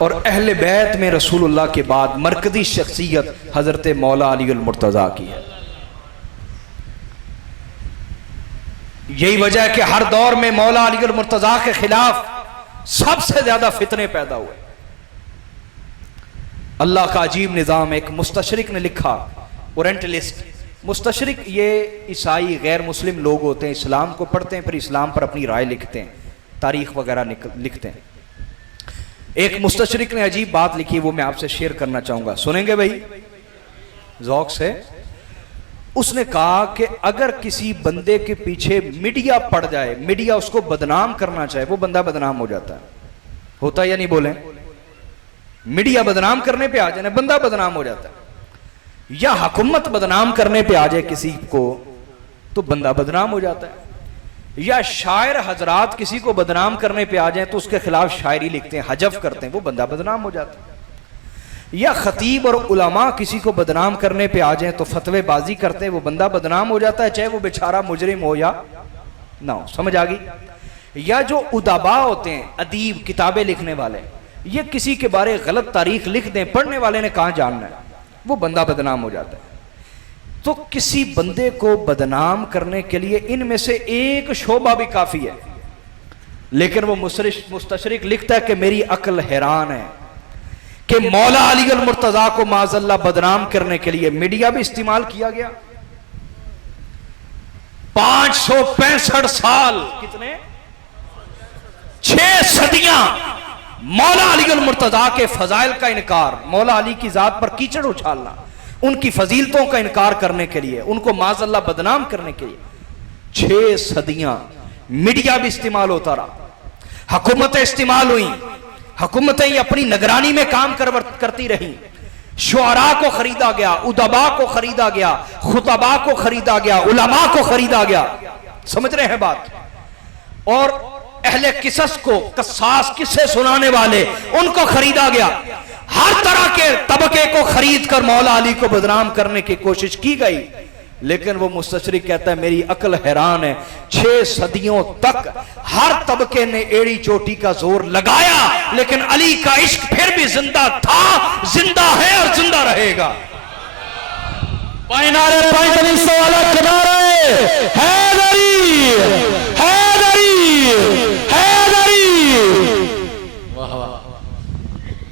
और अहले बैत में रसूलुल्लाह के बाद मरकजी शख्सियत हजरत मौला अली मुर्तज़ा की है। यही वजह है कि हर दौर में मौला अली मुर्तज़ा के खिलाफ सबसे ज्यादा फितने पैदा हुए। अल्लाह का अजीब निज़ाम। एक मुस्तशरिक ने लिखा, ओरिएंटलिस्ट। मुस्तशरिक ये ईसाई गैर मुस्लिम लोग होते हैं, इस्लाम को पढ़ते हैं फिर इस्लाम पर अपनी राय लिखते हैं, तारीख वगैरह लिखते हैं। एक मुस्तशरिक ने अजीब बात लिखी, वो मैं आपसे शेयर करना चाहूंगा, सुनेंगे भाई ज़ौक़ से। उसने कहा कि अगर किसी बंदे के पीछे मीडिया पड़ जाए, मीडिया उसको बदनाम करना चाहे, वो बंदा बदनाम हो जाता है। होता या नहीं बोले? मीडिया बदनाम करने पे आ जाए बंदा बदनाम हो जाता है, या हुकूमत बदनाम करने पे आ जाए किसी को तो बंदा बदनाम हो जाता है, या शायर हजरात किसी को बदनाम करने पे आ जाए तो उसके खिलाफ शायरी लिखते हैं, हजफ करते हैं, वो बंदा बदनाम हो जाता है, या खतीब और उलमा किसी को बदनाम करने पे आ जाए तो फतवेबाजी करते हैं, वो बंदा बदनाम हो जाता है, चाहे वो बेचारा मुजरिम हो या ना हो। समझ आ गई? या जो उदाबा होते हैं, अदीब, किताबें लिखने वाले, ये किसी के बारे गलत तारीख लिख दें, पढ़ने वाले ने कहाँ जानना है, वो बंदा बदनाम हो जाता है। तो किसी बंदे को बदनाम करने के लिए इनमें से एक शोबा भी काफी है, लेकिन वो मुस्तशरिक लिखता है कि मेरी अक्ल हैरान है कि मौला अली मुर्तज़ा को माज़अल्लाह बदनाम करने के लिए मीडिया भी इस्तेमाल किया गया। 565 साल, कितने 6 सदियां मौला अली मुर्तज़ा के फजाइल का इनकार, मौला अली की जात पर कीचड़ उछालना, उनकी फजीलतों का इनकार करने के लिए, उनको माज़अल्लाह बदनाम करने के लिए 6 सदियां मीडिया भी इस्तेमाल होता रहा, हुकूमतें इस्तेमाल हुई, हुकूमतें अपनी निगरानी में काम करती रही, शुअरा को खरीदा गया, उदबा को खरीदा गया, खुतबा को खरीदा गया, उलमा को खरीदा गया। समझ रहे हैं बात? और अहले किसस को, कसास किस्से सुनाने वाले, उनको खरीदा गया। हर तरह के तबके को खरीद कर मौला अली को बदनाम करने की कोशिश की गई, लेकिन वो मुस्तशरिक कहता है मेरी अक्ल हैरान है, 6 सदियों तक हर तबके ने एड़ी चोटी का जोर लगाया, लेकिन अली का इश्क फिर भी जिंदा था, जिंदा है और जिंदा रहेगा।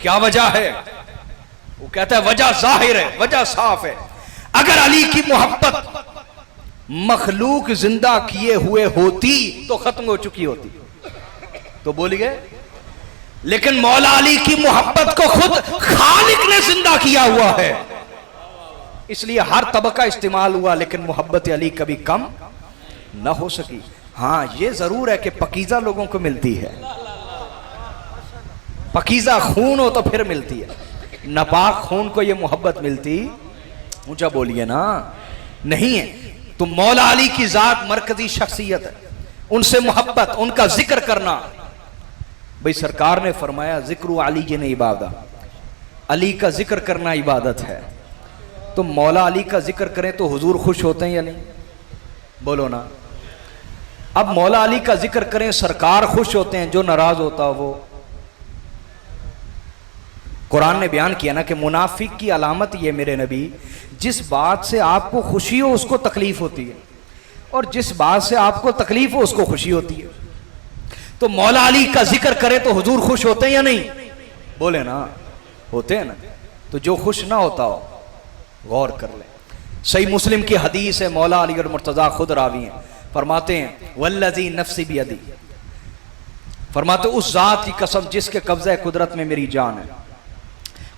क्या वजह है? वो कहता है वजह जाहिर है, वजह साफ है। अगर अली की मोहब्बत मखलूक जिंदा किए हुए होती तो खत्म हो चुकी होती, तो बोल गए, लेकिन मौला अली की मोहब्बत को खुद खालिक ने जिंदा किया हुआ है, इसलिए हर तबका इस्तेमाल हुआ, लेकिन मोहब्बत अली कभी कम ना हो सकी। हाँ, ये जरूर है कि पकीजा लोगों को मिलती है, पकीजा खून हो तो फिर मिलती है, नापाक खून को ये मोहब्बत मिलती, ऊंचा बोलिए ना, नहीं है। तो मौला अली की जात मरकजी शख्सियत है, उनसे मोहब्बत, उनका जिक्र करना। भाई सरकार ने फरमाया जिक्र अली जी ने इबादत, अली का जिक्र करना इबादत है। तो मौला अली का जिक्र करें तो हुजूर खुश होते हैं या नहीं? बोलो ना। अब मौला अली का जिक्र करें, सरकार खुश होते हैं, जो नाराज होता वो। कुरान ने बयान किया ना कि मुनाफिक की अलामत ये मेरे नबी, जिस बात से आपको खुशी हो उसको तकलीफ होती है, और जिस बात से आपको तकलीफ हो उसको खुशी होती है। तो मौला अली का जिक्र करे तो हुजूर खुश होते हैं या नहीं? बोले ना, होते हैं ना। तो जो खुश ना होता हो गौर कर ले। सही मुस्लिम की हदीस है, मौला अली और मुर्तज़ा खुद रावी हैं, फरमाते हैं वल्लज़ी नफ्सी बियदी, फरमाते उस जात की कसम जिसके कब्ज़े कुदरत में मेरी जान है,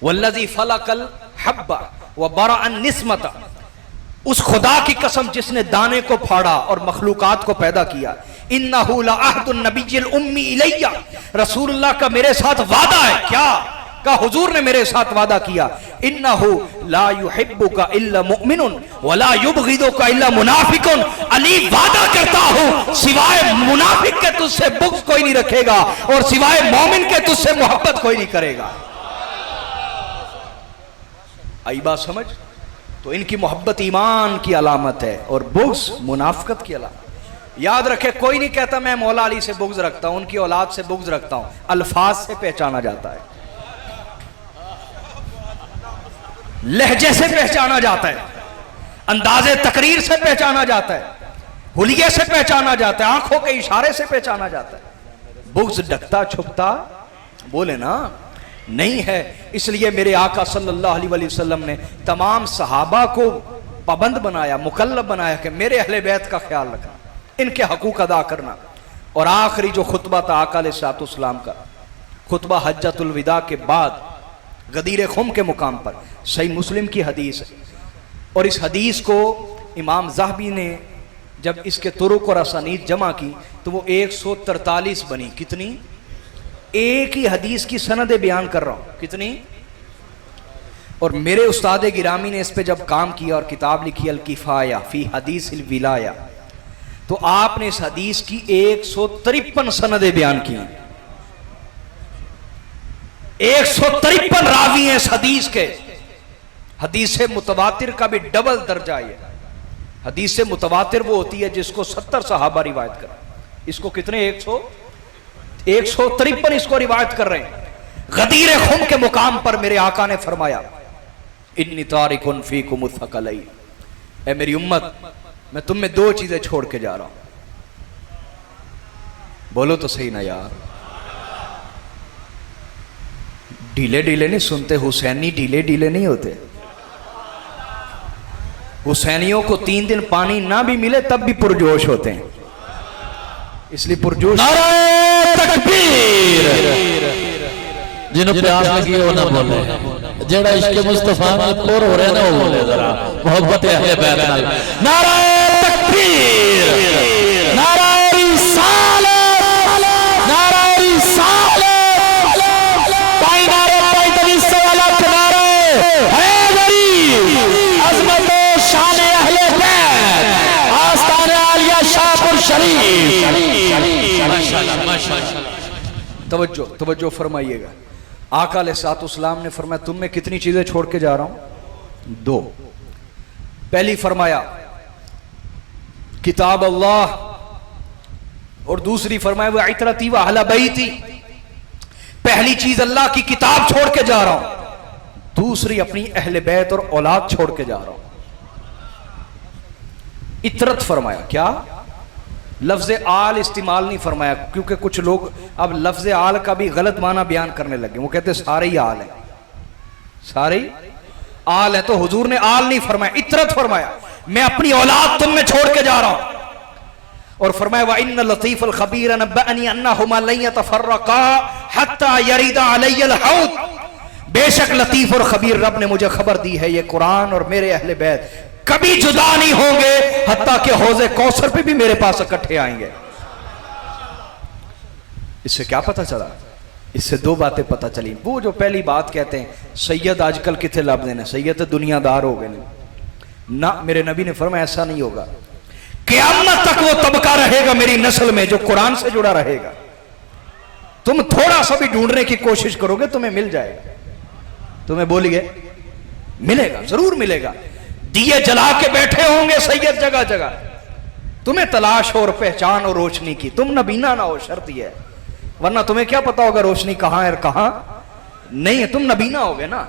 वल्लज़ी फलकल हब्बा व बरअन निस्मता, उस खुदा की कसम जिसने दाने को फाड़ा और मखलूकात को पैदा किया, इन्नहु लअहदुन नबिय्यिल उम्मी इलैया, रसूलुल्लाह का मेरे साथ वादा है। क्या का? हुजूर ने मेरे साथ वादा किया, इन्नहु ला युहिब्बुका इल्ला मुमिनुन व ला युबग़िदुका इल्ला मुनाफिकुन, अली वादा करता हूं सिवाय मुनाफिक के तुझसे बुग़्ज़ कोई नहीं रखेगा और सिवाय मोमिन के तुझसे मोहब्बत कोई नहीं करेगा। आई बात समझ? तो इनकी मोहब्बत ईमान की अलामत है और बुग़्ज़ मुनाफ़िक़त की अलामत। याद रखे, कोई नहीं कहता मैं मौला अली से बुग़्ज़ रखता हूं, उनकी औलाद से बुग़्ज़ रखता हूं, अल्फाज से पहचाना जाता है। लहजे से पहचाना जाता है, अंदाजे तकरीर से पहचाना जाता है, हुलिये से पहचाना जाता है, आंखों के इशारे से पहचाना जाता है। बुग़्ज़ ढकता छुपता बोले ना नहीं है। इसलिए मेरे आका सल्लल्लाहु अलैहि वसल्लम ने तमाम सहाबा को पाबंद बनाया, मुकल्लफ बनाया कि मेरे अहले बैत का ख्याल रखना, इनके हकूक अदा करना। और आखिरी जो खुतबा था आका अलैहिस्सलाम का, खुतबा हज्जतुल विदा के बाद गदीर खुम के मुकाम पर, सही मुस्लिम की हदीस है। और इस हदीस को इमाम ज़हबी ने जब इसके तुरुक और असानीद जमा की तो वो 143 बनी। कितनी? एक ही हदीस की सनदे बयान कर रहा हूं, कितनी? और मेरे उस्ताद गिरामी ने इस पे जब काम किया और किताब लिखी अल किफाया फी हदीस अल विलाया, तो आपने इस हदीस की 153 सनदे बयान की। 153 रावी हैं इस हदीस के। हदीस से मुतवातिर का भी डबल दर्जा है। हदीस से मुतवातिर वो होती है जिसको 70 सहाबा रिवायत कर, इसको कितने? 153 इसको रिवायत कर रहे हैं। गदीर खुम के मुकाम पर मेरे आका ने फरमाया इन्नी तारिकुन फीकुम मुथक़लैन, ऐ मेरी उम्मत मैं तुम में दो चीजें छोड़ के जा रहा हूं। बोलो तो सही ना यार, ढीले ढीले नहीं सुनते। हुसैनी ढीले ढीले नहीं होते। हुसैनियों को 3 दिन पानी ना भी मिले तब भी पुरजोश होते हैं, इसलिए पुरजोश। नारे तकबीर। जिन्हों प्यास लगी हो ना बोले, जेड़ा इश्क मुस्तफा में पुर हो रहा ना वो बोले जरा मोहब्बत अहले बैत नाल। नारे तकबीर, नारे रिसालत, नारे रिसालत, पाई नारे पाई तवीज़ से वाला किनारे है गरीब अज़मत शान अहले बैत आस्ताने आलिया शाहपुर शरीफ। माशाअल्लाह माशाअल्लाह। तवज्जो तवज्जो फरमाइएगा। आका अलैहिस्सलाम ने फरमाया तुम में कितनी चीजें छोड़ के जा रहा हूं? 2। पहली फरमाया किताब अल्लाह, और दूसरी फरमाया वो इतरती व अहले बैती। पहली चीज अल्लाह की किताब छोड़ के जा रहा हूं, दूसरी अपनी अहले बैत और औलाद छोड़ के जा रहा हूं। इतरत फरमाया, क्या? लफ्ज आल इस्तेमाल नहीं फरमाया, क्योंकि कुछ लोग अब लफ्ज आल का भी गलत माना बयान करने लगे। वो कहते सारे ही आल हैं, सारे ही आल हैं, तो हुजूर ने आल नहीं फरमाया, इतरत फरमाया मैं अपनी औलाद तुम में छोड़ के जा रहा हूं। और फरमाया व इन्न लतीफ अल खबीर नब्बअनी अन्नहुमा लन यतफर्रका हत्ता यरिदा अलैयल हौद। बेशक लतीफ और खबीर रब ने मुझे खबर दी है ये कुरान और मेरे अहले बैत कभी जुदा नहीं होंगे, हत्ता कि हौज़े कौसर पे भी मेरे पास इकट्ठे आएंगे। इससे क्या पता चला? इससे 2 बातें पता चली। वो जो पहली बात कहते हैं सैयद आजकल कितने लाभ देने, सैयद तो दुनियादार हो गए ना। मेरे नबी ने फरमाया ऐसा नहीं होगा, क़यामत तक वो तबका रहेगा मेरी नस्ल में जो कुरान से जुड़ा रहेगा। तुम थोड़ा सा भी ढूंढने की कोशिश करोगे तुम्हें मिल जाएगा। तुम्हें बोलिए मिलेगा, जरूर मिलेगा। दिए जला के बैठे होंगे सैयद जगह जगह, तुम्हें तलाश हो और पहचान और रोशनी की। तुम नबीना ना हो, शर्त यह है, वरना तुम्हें क्या पता होगा रोशनी कहां है और कहां नहीं है। तुम नबीना होगे ना,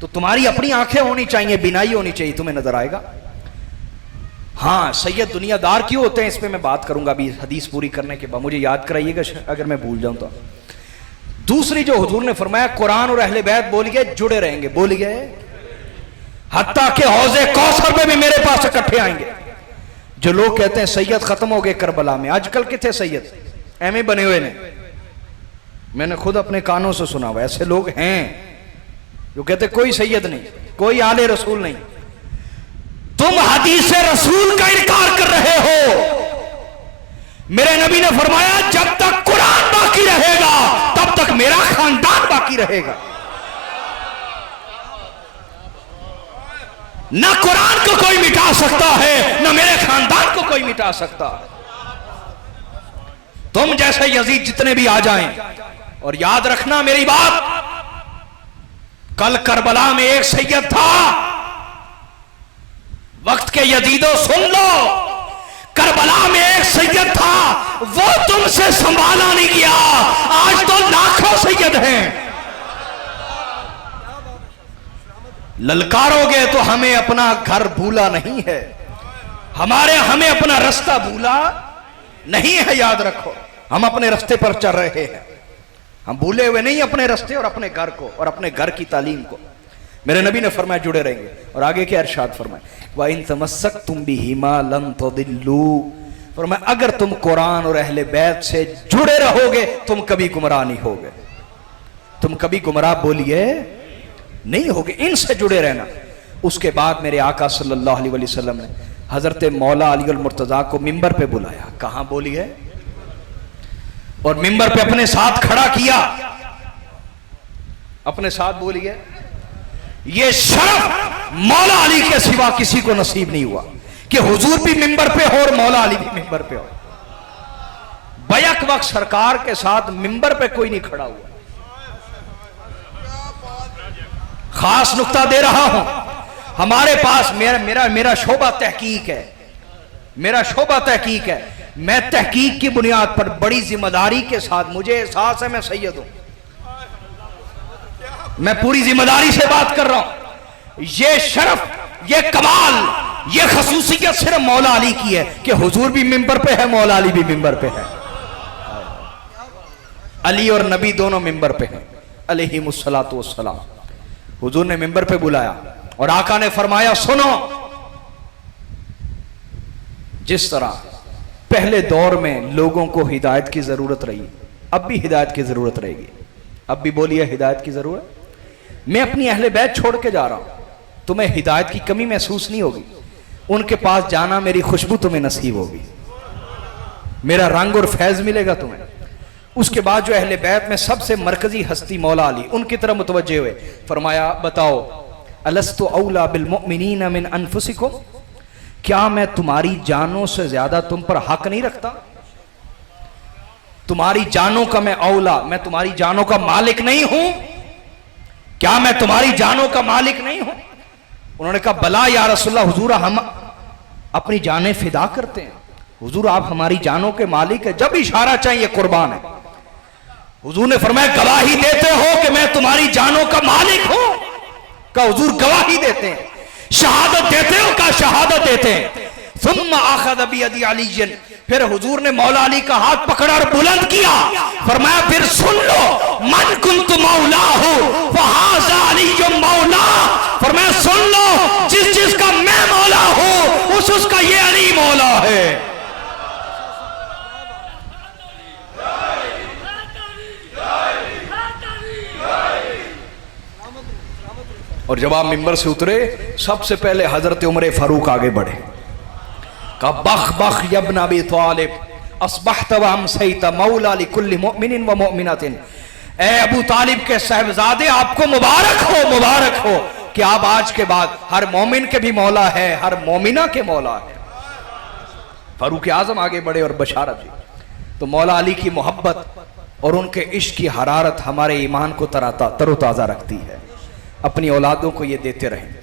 तो तुम्हारी अपनी आंखें होनी चाहिए, बिनाई होनी चाहिए, तुम्हें नजर आएगा। हाँ, सैयद दुनियादार क्यों होते हैं इस पर मैं बात करूंगा अभी हदीस पूरी करने के बाद, मुझे याद कराइएगा अगर मैं भूल जाऊं तो। दूसरी जो हुजूर ने फरमाया कुरान और अहले बैत बोलिए जुड़े रहेंगे, बोलिए हत्ता के हौज़े कौसर में भी मेरे पास इकट्ठे आएंगे। जो लोग कहते हैं सैयद खत्म हो गए करबला में, आजकल कितने सैयद एम बने हुए ने, मैंने खुद अपने कानों से सुना हुआ। ऐसे लोग हैं जो कहते कोई सैयद नहीं, कोई आले रसूल नहीं। तुम हदीस रसूल का इनकार कर रहे हो। मेरे नबी ने फरमाया जब तक कुरान बाकी रहेगा तब तक मेरा खानदान बाकी रहेगा। ना कुरान को कोई मिटा सकता है, ना मेरे खानदान को कोई मिटा सकता है। तुम जैसे यजीद जितने भी आ जाएं, और याद रखना मेरी बात, कल करबला में एक सैयद था। वक्त के यजीदों सुन लो, करबला में एक सैयद था, वो तुमसे संभाला नहीं गया। आज तो लाखों सैयद हैं। ललकारोगे तो हमें अपना घर भूला नहीं है, हमें अपना रास्ता भूला नहीं है। याद रखो, हम अपने रास्ते पर चल रहे हैं, हम भूले हुए नहीं अपने रास्ते और अपने घर को और अपने घर की तालीम को। मेरे नबी ने फरमाया जुड़े रहेंगे। और आगे क्या इरशाद फरमाया, व इन तमस्सकतुम बिहिमा लन तुदिल्लू, फरमाया अगर तुम कुरान और अहले बैत से जुड़े रहोगे तुम कभी गुमराह नहीं होगे, तुम कभी गुमराह बोलिए नहीं होगे, इनसे जुड़े रहना। उसके बाद मेरे आका सल्लल्लाहु अलैहि वसल्लम ने हजरत मौला अली अल मुर्तजा को मिंबर पे बुलाया, कहां बोलिए, और मिंबर पे अपने साथ खड़ा किया, अपने साथ बोलिए। ये शरफ मौला अली के सिवा किसी को नसीब नहीं हुआ कि हुजूर भी मिंबर पे हो और मौला अली भी मिंबर पे हो। बैक वक्त सरकार के साथ मिंबर पे कोई नहीं खड़ा हुआ। खास नुक्ता दे रहा हूं, हमारे पास मेरा शोबा तहकीक है, मेरा शोबा तहकीक है। मैं तहकीक की बुनियाद पर बड़ी जिम्मेदारी के साथ, मुझे एहसास है मैं सैयद हूं, मैं पूरी जिम्मेदारी से बात कर रहा हूं। ये शरफ, ये कमाल, ये खसूसियत सिर्फ मौला अली की है कि हुजूर भी मिंबर पे है, मौला अली भी मिंबर पे है। अली और नबी दोनों मिंबर पे हैं अलैहिमुस्सलातु वस्सलाम। हुजूर ने मिंबर पे बुलाया और आका ने फरमाया सुनो, जिस तरह पहले दौर में लोगों को हिदायत की जरूरत रही, अब भी हिदायत की जरूरत रहेगी। अब भी बोलिए हिदायत की जरूरत। मैं अपनी अहले बैत छोड़ के जा रहा हूं, तुम्हें हिदायत की कमी महसूस नहीं होगी। उनके पास जाना मेरी खुशबू तुम्हें नसीब होगी, मेरा रंग और फैज मिलेगा तुम्हें। उसके बाद जो अहले बैत में सबसे मरकजी हस्ती मौला अली, उनकी तरफ मुतवज्जे हुए, फरमाया बताओ अलस्तु औला बिल मुमिनीना मिन अनफुसिकुम, क्या मैं तुम्हारी जानों से ज्यादा तुम पर हक नहीं रखता? तुम्हारी जानों का मैं औला, मैं तुम्हारी जानों का मालिक नहीं हूं? क्या मैं तुम्हारी जानों का मालिक नहीं हूं? उन्होंने कहा बला या रसूलल्लाह, हुजूर हम अपनी जानें फिदा करते हैं, हुजूर आप हमारी जानों के मालिक है, जब इशारा चाहिए कुर्बान है। हुजूर ने फरमाया गवाही देते हो कि मैं तुम्हारी जानों का मालिक हूं? का हुजूर गवाही देते हैं। शहादत देते हो? का शहादत देते हैं। सुम्मा अखज़ बियदी अलीयन, फिर हुजूर ने मौला अली का हाथ पकड़ा और बुलंद किया, फरमाया फिर सुन लो, मन कुन्तु मौलाहु फहाज़ा अलीयुम मौला, फरमाया सुन लो, जिस जिसका मैं मौला हूं उसका ये अली मौला है। और जब आप मिंबर से उतरे, सबसे पहले हजरत उमर फारूक आगे बढ़े, का बख बख यब्न अबी तालिब अस्बहत व अमसैत मौला लिकुल्लि मुमिनिन व मुमिनतिन, ए अबू तालिब के साहबजादे आपको मुबारक हो, मुबारक हो कि आप आज के बाद हर मोमिन के भी मौला है, हर मोमिना के मौला है। फारूक आजम आगे बढ़े और बशारत दी। तो मौला अली की मोहब्बत और उनके इश्क की हरारत हमारे ईमान को तरोताज़ा रखती है। अपनी औलादों को ये देते रहें।